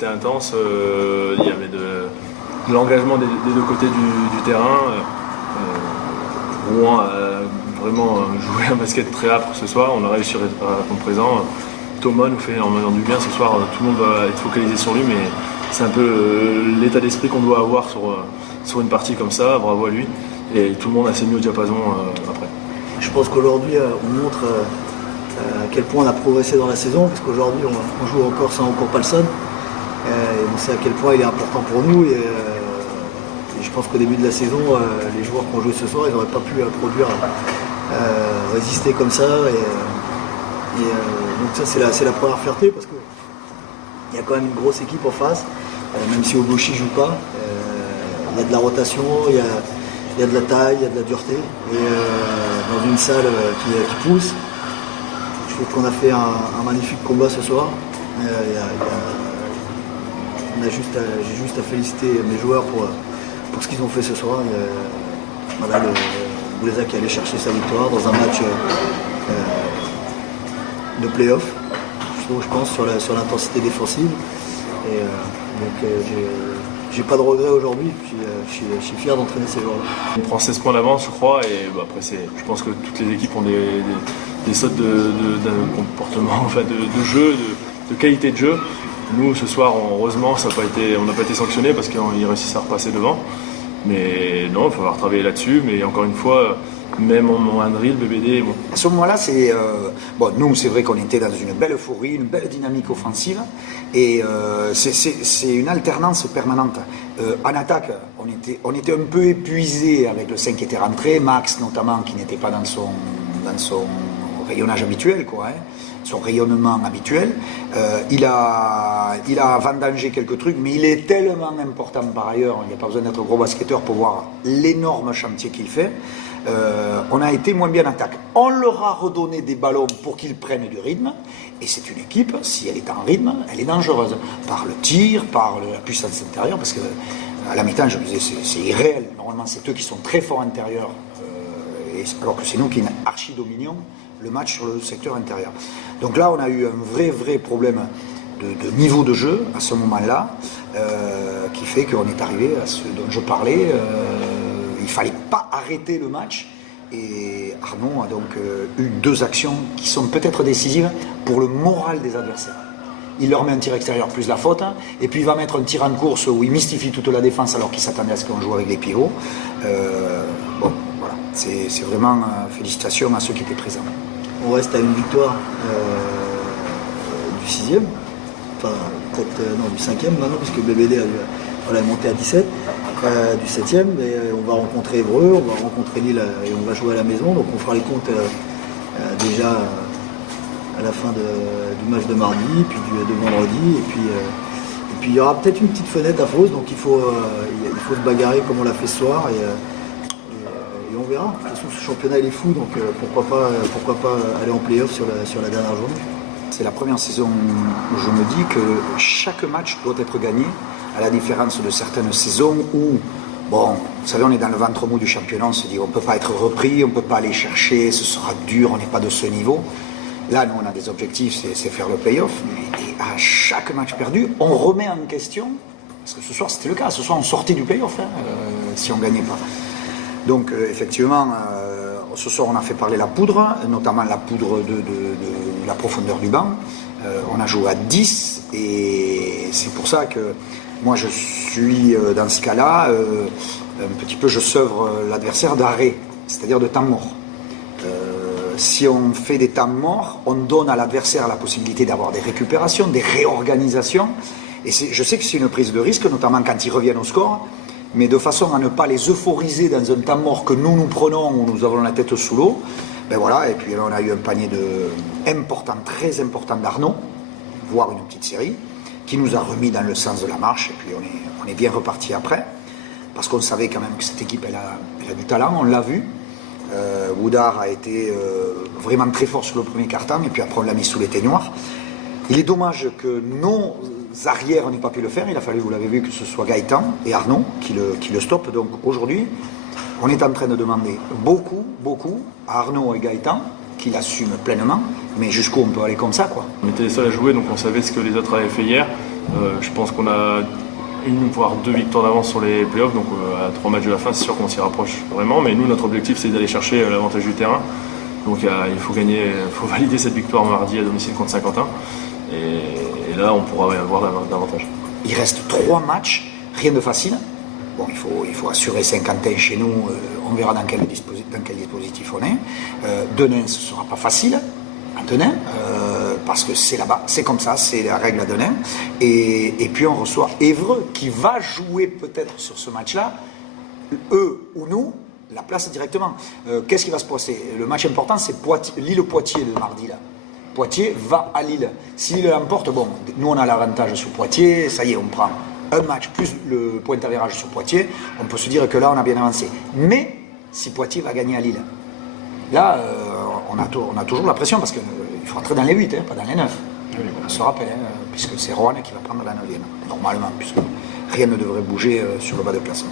c'était intense. Il y avait de l'engagement des deux côtés du terrain. Rouen a vraiment joué un basket très âpre ce soir. On a réussi à répondre présent. Thomas nous fait énormément du bien ce soir. Tout le monde va être focalisé sur lui, mais c'est un peu l'état d'esprit qu'on doit avoir sur une partie comme ça. Bravo à lui. Et tout le monde a ses mieux au diapason après. Je pense qu'aujourd'hui, on montre à quel point on a progressé dans la saison, parce qu'aujourd'hui, on joue encore sans Ocor Palsson. Et on sait à quel point il est important pour nous. Et je pense qu'au début de la saison, les joueurs qui ont joué ce soir, ils n'auraient pas pu résister comme ça. Donc ça, c'est la première fierté, parce qu'il y a quand même une grosse équipe en face, même si Oboshi ne joue pas. Il y a de la rotation, il y a de la taille, il y a de la dureté. Et dans une salle qui pousse, je trouve qu'on a fait un magnifique combat ce soir. J'ai juste à féliciter mes joueurs pour ce qu'ils ont fait ce soir. Voilà, Bouleza qui allait chercher sa victoire dans un match de play-off, je pense, sur l'intensité défensive. Et donc j'ai pas de regret aujourd'hui, je suis fier d'entraîner ces joueurs-là. On prend 16 points d'avance, je crois, et après je pense que toutes les équipes ont des sautes d'un comportement, enfin de jeu, de qualité de jeu. Nous, ce soir, heureusement, on n'a pas été sanctionnés parce qu'ils réussissent à repasser devant. Mais non, il va falloir travailler là-dessus. Mais encore une fois, même en un drill, BBD. Bon. À ce moment-là, nous, c'est vrai qu'on était dans une belle euphorie, une belle dynamique offensive. Et c'est une alternance permanente. En attaque, on était un peu épuisé avec le 5 qui était rentré, Max notamment, qui n'était pas dans son rayonnage habituel, quoi, hein, son rayonnement habituel. Il a vendangé quelques trucs, mais il est tellement important par ailleurs, il n'y a pas besoin d'être gros basketteur pour voir l'énorme chantier qu'il fait. On a été moins bien en attaque. On leur a redonné des ballons pour qu'ils prennent du rythme, et c'est une équipe, si elle est en rythme, elle est dangereuse, par le tir, par la puissance intérieure, parce que à la mi-temps, je me disais, c'est irréel. Normalement, c'est eux qui sont très forts intérieurs, alors que c'est nous qui archi-dominions le match sur le secteur intérieur. Donc là, on a eu un vrai problème de niveau de jeu à ce moment-là, qui fait qu'on est arrivé à ce dont je parlais. Il ne fallait pas arrêter le match. Et Arnaud a donc eu 2 actions qui sont peut-être décisives pour le moral des adversaires. Il leur met un tir extérieur plus la faute, et puis il va mettre un tir en course où il mystifie toute la défense alors qu'il s'attendait à ce qu'on joue avec les pivots. Bon, voilà, c'est vraiment félicitations à ceux qui étaient présents. On reste à une victoire du 6e, enfin peut-être non, du 5e maintenant, puisque BBD est monté à 17, du 7e, et on va rencontrer Évreux, on va rencontrer Lille et on va jouer à la maison, donc on fera les comptes déjà à la fin du match de mardi, puis de vendredi, et puis il y aura peut-être une petite fenêtre à Fos, donc il faut se bagarrer comme on l'a fait ce soir, et on verra. De toute façon, ce championnat il est fou, donc pourquoi pas aller en play-off sur la dernière journée. C'est la première saison où je me dis que chaque match doit être gagné, à la différence de certaines saisons où, bon, vous savez, on est dans le ventre mou du championnat, on se dit on ne peut pas être repris, on ne peut pas aller chercher, ce sera dur, on n'est pas de ce niveau. Là, nous, on a des objectifs, c'est faire le play-off, et à chaque match perdu, on remet en question, parce que ce soir c'était le cas, ce soir on sortait du play-off si on ne gagnait pas. Donc effectivement, ce soir on a fait parler la poudre, notamment la poudre de la profondeur du banc. On a joué à 10, et c'est pour ça que moi je suis dans ce cas-là, un petit peu je seuvre l'adversaire d'arrêt, c'est-à-dire de temps mort. Si on fait des temps morts, on donne à l'adversaire la possibilité d'avoir des récupérations, des réorganisations, et je sais que c'est une prise de risque, notamment quand ils reviennent au score, mais de façon à ne pas les euphoriser dans un temps mort que nous prenons, où nous avons la tête sous l'eau. Ben voilà, et puis là on a eu un panier très important d'Arnaud, voire une petite série, qui nous a remis dans le sens de la marche, et puis on est bien reparti après, parce qu'on savait quand même que cette équipe elle a du talent, on l'a vu. Woodard a été vraiment très fort sur le premier quart-temps, et puis après on l'a mis sous les ténoirs. Il est dommage que nos arrières n'aient pas pu le faire. Il a fallu, vous l'avez vu, que ce soit Gaëtan et Arnaud qui le stoppent. Donc aujourd'hui, on est en train de demander beaucoup à Arnaud et Gaëtan, qui l'assument pleinement, mais jusqu'où on peut aller comme ça, quoi. On était les seuls à jouer, donc on savait ce que les autres avaient fait hier. Je pense qu'on a voire 2 victoires d'avance sur les playoffs, donc à 3 matchs de la fin, c'est sûr qu'on s'y rapproche vraiment. Mais nous, notre objectif, c'est d'aller chercher l'avantage du terrain. Donc il faut gagner, il faut valider cette victoire mardi à domicile contre Saint-Quentin. Et là, on pourra avoir davantage. Il reste 3 matchs, rien de facile. Bon, il faut assurer Saint-Quentin chez nous, on verra dans quel dispositif on est. Denain, ce ne sera pas facile, à Denain, parce que c'est là-bas, c'est comme ça, c'est la règle à Denain. Et puis on reçoit Évreux, qui va jouer peut-être sur ce match-là, eux ou nous, la place directement. Qu'est-ce qui va se passer? Le match important, c'est Lille-Poitiers le mardi, là. Poitiers va à Lille. Si Lille l'emporte, bon, nous on a l'avantage sur Poitiers, ça y est, on prend un match plus le point d'avérage sur Poitiers, on peut se dire que là on a bien avancé. Mais si Poitiers va gagner à Lille, là on a toujours la pression parce qu'il faut rentrer dans les 8, pas dans les 9. On se rappelle, puisque c'est Roanne qui va prendre la 9e, normalement, puisque rien ne devrait bouger sur le bas de classement.